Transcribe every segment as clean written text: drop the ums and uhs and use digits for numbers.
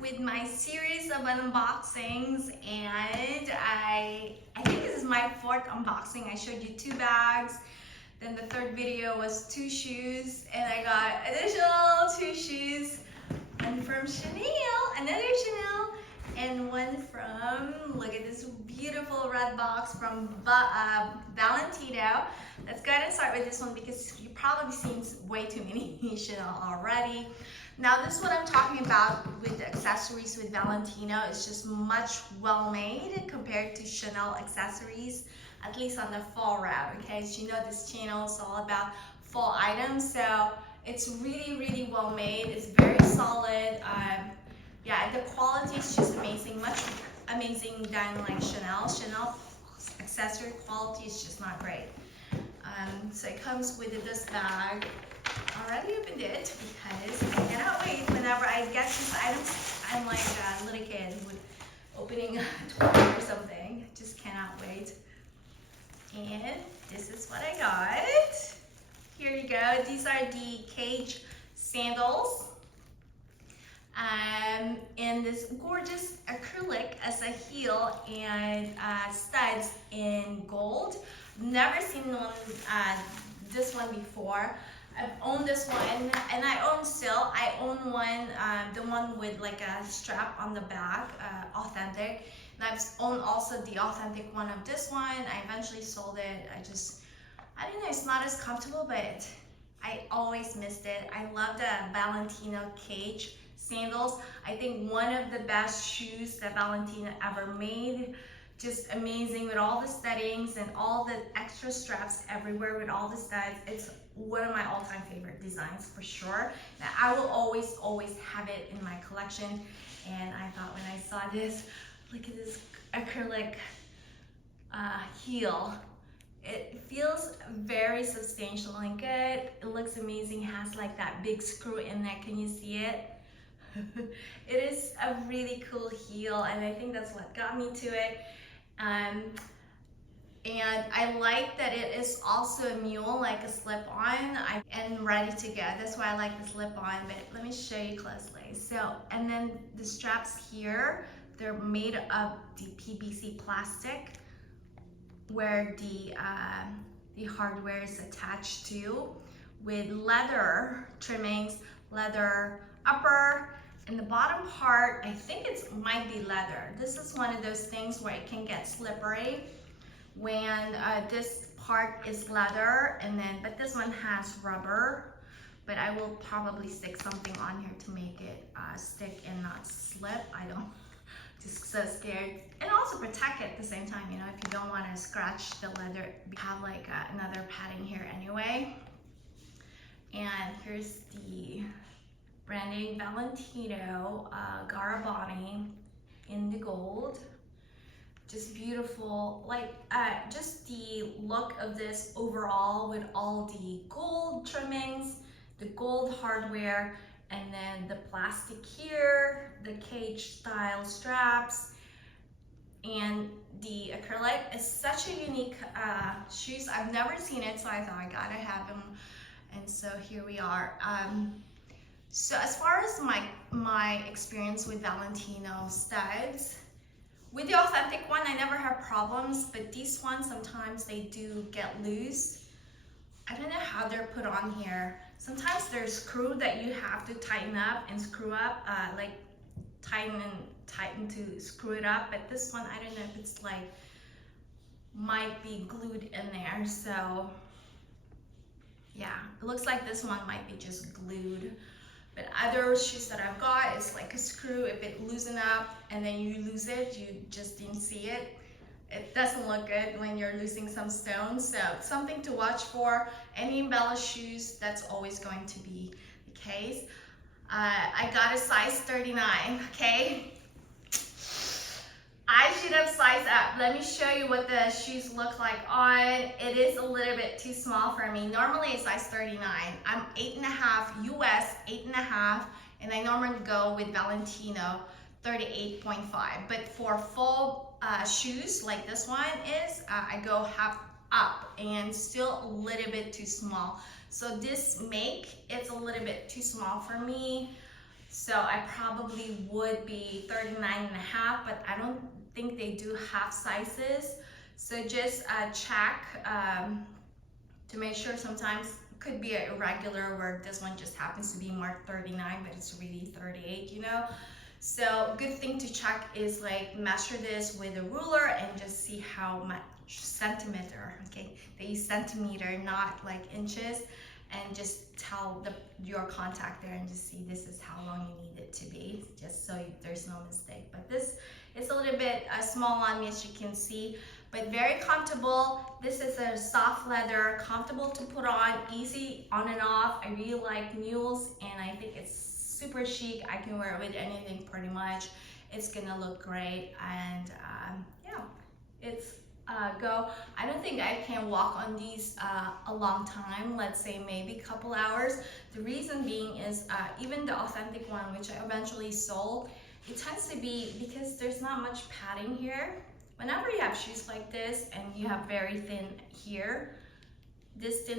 with my series of unboxings, and I think this is my fourth unboxing. I showed you 2 bags, then the third video was 2 shoes, and I got additional 2 shoes, one from Chanel, another Chanel, and one from, look at this beautiful red box from Valentino. Let's go ahead and start with this one because you've probably seen way too many Chanel already. Now this is what I'm talking about with the accessories with Valentino. It's just much well made compared to Chanel accessories, at least on the fall route, okay? As you know, this channel is all about fall items, so it's really well made. It's very solid. Yeah, the quality is just amazing, much amazing than like Chanel. Chanel accessory quality is just not great. So it comes with this bag. Already opened it because I cannot wait. Whenever I get these items, I'm like a little kid with opening a toy or something. Just cannot wait. And this is what I got. Here you go. These are the cage sandals. And this gorgeous acrylic as a heel and studs in gold. Never seen this one before. I've owned this one, and I own one, the one with like a strap on the back, authentic. And I've owned also the authentic one of this one. I eventually sold it. I don't know, it's not as comfortable, but I always missed it. I love the Valentino cage sandals. I think one of the best shoes that Valentino ever made. Just amazing with all the studdings and all the extra straps everywhere with all the studs. It's one of my all-time favorite designs for sure. Now, I will always have it in my collection. And I thought when I saw this, look at this acrylic heel. It feels very substantial and good. It looks amazing. It has like that big screw in there. Can you see it? It is a really cool heel, and I think that's what got me to it. And I like that it is also a mule, like a slip-on, and ready to go. That's why I like the slip-on, but let me show you closely. So, and then the straps here, they're made of the PVC plastic, where the hardware is attached to, with leather trimmings, leather upper, and the bottom part, I think it might be leather. This is one of those things where it can get slippery when this part is leather, but this one has rubber. But I will probably stick something on here to make it stick and not slip. I don't, just so scared. And also protect it at the same time, you know, if you don't want to scratch the leather, we have like another padding here anyway. And here's the branding Valentino Garabani in the gold. Just beautiful, like just the look of this overall with all the gold trimmings, the gold hardware, and then the plastic here, the cage style straps, and the acrylic. Is such a unique shoes. I've never seen it, so I thought I gotta have them. And so here we are. So as far as my experience with Valentino studs, with the authentic one, I never have problems, but these ones, sometimes they do get loose. I don't know how they're put on here. Sometimes there's screw that you have to tighten up and screw up, like tighten to screw it up, but this one, I don't know if it's like, might be glued in there, so yeah, it looks like this one might be just glued. But other shoes that I've got is like a screw. If it loosen up and then you lose it, you just didn't see it. It doesn't look good when you're losing some stones. So something to watch for. Any embellished shoes, that's always going to be the case. I got a size 39, okay? I should have sized up. Let me show you what the shoes look like on. It is a little bit too small for me. Normally it's size 39. I'm 8.5 US, 8.5, and I normally go with Valentino 38.5. But for full shoes like this one is, I go half up and still a little bit too small. So this make, it's a little bit too small for me. So I probably would be 39.5, but I don't think they do half sizes. So just check to make sure. Sometimes it could be a irregular where this one just happens to be marked 39, but it's really 38, you know? So good thing to check is like measure this with a ruler and just see how much centimeter, okay? They use centimeter, not like inches, and just tell your contact there and just see this is how long you need it to be, just so there's no mistake. But this is a little bit small on me, as you can see, but very comfortable. This is a soft leather, comfortable to put on, easy on and off. I really like mules, and I think it's super chic. I can wear it with anything pretty much. It's gonna look great, and yeah, it's go. I don't think I can walk on these a long time, let's say maybe a couple hours. The reason being is even the authentic one, which I eventually sold, it tends to be, because there's not much padding here. Whenever you have shoes like this and you have very thin here, this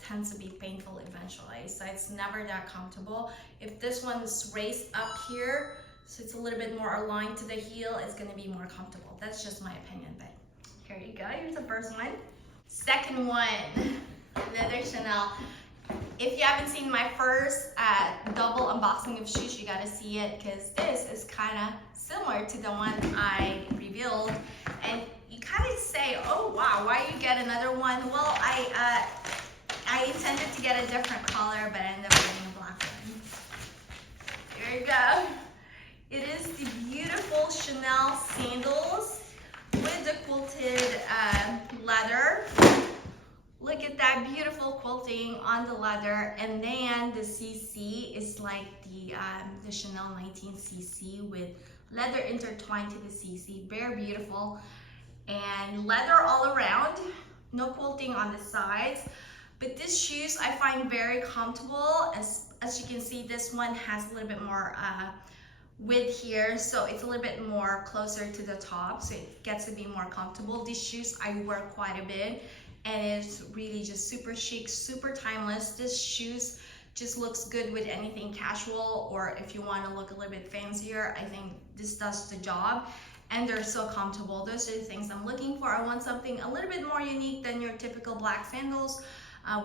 tends to be painful eventually, so it's never that comfortable. If this one is raised up here, so it's a little bit more aligned to the heel, it's going to be more comfortable. That's just my opinion, but here you go. Here's the first one. Second one, leather Chanel. If you haven't seen my first double unboxing of shoes, you gotta see it, because this is kind of similar to the one I revealed. And you kind of say, oh wow, why you get another one? Well, I intended to get a different color, but I ended up getting a black one. Here you go. It is the beautiful Chanel sandals with the quilted leather. Look at that beautiful quilting on the leather, and then the CC is like the Chanel 19cc with leather intertwined to the CC. Very beautiful, and leather all around. No quilting on the sides. But these shoes I find very comfortable. As you can see, this one has a little bit more width here, so it's a little bit more closer to the top, so it gets to be more comfortable. These shoes I wear quite a bit, and it's really just super chic, super timeless. This shoes just looks good with anything casual, or if you want to look a little bit fancier, I think this does the job. And they're so comfortable. Those are the things I'm looking for. I want something a little bit more unique than your typical black sandals,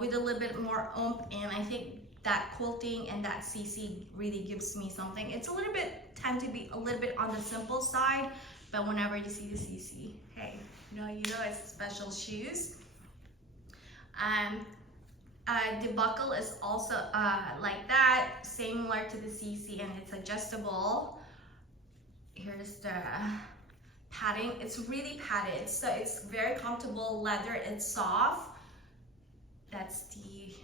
with a little bit more oomph, and I think that quilting and that CC really gives me something. It's a little bit, tend to be a little bit on the simple side, but whenever you see the CC, hey, you know it's special shoes. The buckle is also like that, similar to the CC, and it's adjustable. Here's the padding. It's really padded, so it's very comfortable. Leather, it's soft. That's the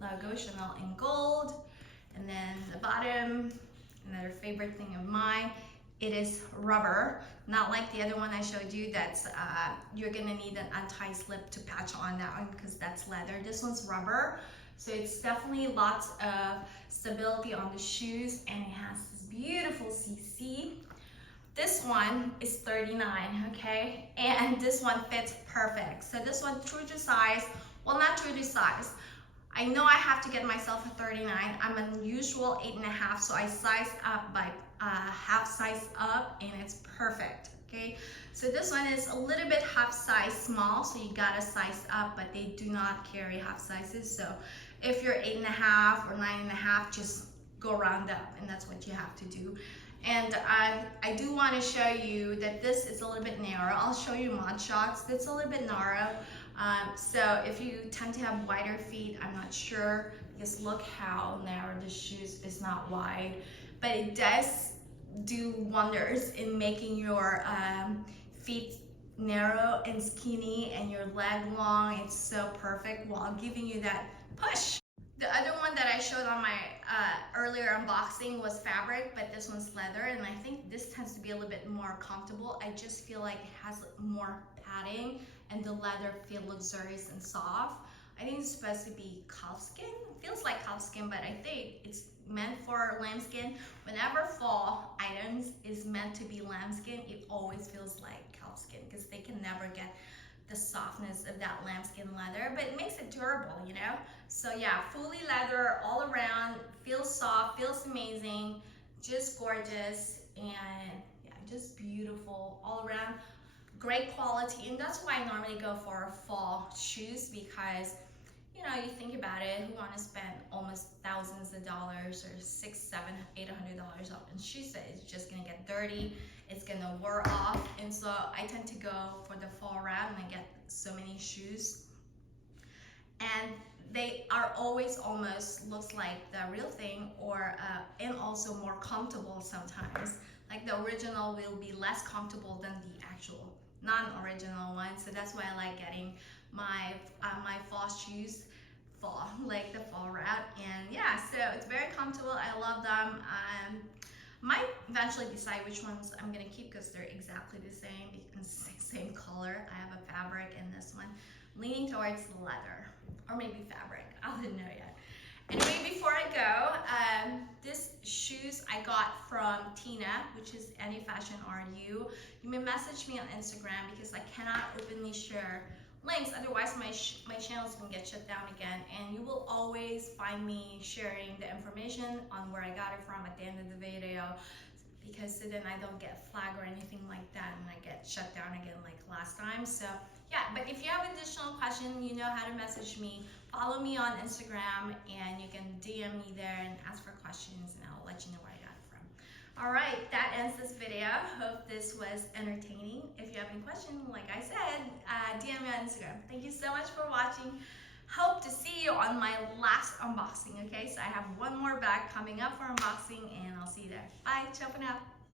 logo, Chanel in gold. And then the bottom, another favorite thing of mine, it is rubber, not like the other one I showed you. That's you're gonna need an anti-slip to patch on that one, because that's leather. This one's rubber, so it's definitely lots of stability on the shoes, and it has this beautiful CC. This one is 39, okay, and this one fits perfect. So this one true to size, well, not true to size. I know I have to get myself a 39. I'm an usual 8.5, so I sized up by half size up, and it's perfect, okay? So this one is a little bit half size small, so you gotta size up, but they do not carry half sizes. So if you're 8.5 or 9.5, just go round up, and that's what you have to do. And I do want to show you that this is a little bit narrow. I'll show you mod shots. That's a little bit narrow. So if you tend to have wider feet, I'm not sure, because look how narrow the shoes is not wide. But it does do wonders in making your feet narrow and skinny, and your leg long. It's so perfect while giving you that push. The other one that I showed on my earlier unboxing was fabric, but this one's leather, and I think this tends to be a little bit more comfortable. I just feel like it has more padding, and the leather feel luxurious and soft. I think it's supposed to be calfskin. It feels like calfskin, but I think it's meant for lambskin. Whenever fall items is meant to be lambskin, it always feels like calfskin, because they can never get the softness of that lambskin leather, but it makes it durable, you know? So yeah, fully leather all around, feels soft, feels amazing, just gorgeous, and yeah, just beautiful all around. Great quality, and that's why I normally go for fall shoes, because you know, you think about it, who want to spend almost thousands of dollars, or $600, $700, $800 on shoes that is just gonna get dirty, it's gonna wear off. And so I tend to go for the fall route, and I get so many shoes, and they are always almost looks like the real thing, or and also more comfortable sometimes. Like the original will be less comfortable than the actual non-original one. So that's why I like getting my my fall shoes, like the fall route. And yeah, so it's very comfortable. I love them. Might eventually decide which ones I'm gonna keep, because they're exactly the same, same color. I have a fabric in this one, leaning towards leather, or maybe fabric. I don't know yet. Anyway, before I go, this shoes I got from Tina, which is Any Fashion RU. You may message me on Instagram, because I cannot openly share links, otherwise my channel is gonna get shut down again. And you will always find me sharing the information on where I got it from at the end of the video, because so then I don't get flagged or anything like that, and I get shut down again like last time. So yeah, but if you have additional questions, you know how to message me. Follow me on Instagram, and you can DM me there and ask for questions, and I'll let you know where I got it from. All right, that ends this video. Hope this was entertaining. If you have any questions, like I said, DM me on Instagram. Thank you so much for watching. Hope to see you on my last unboxing, okay? So I have one more bag coming up for unboxing, and I'll see you there. Bye, ciao for now.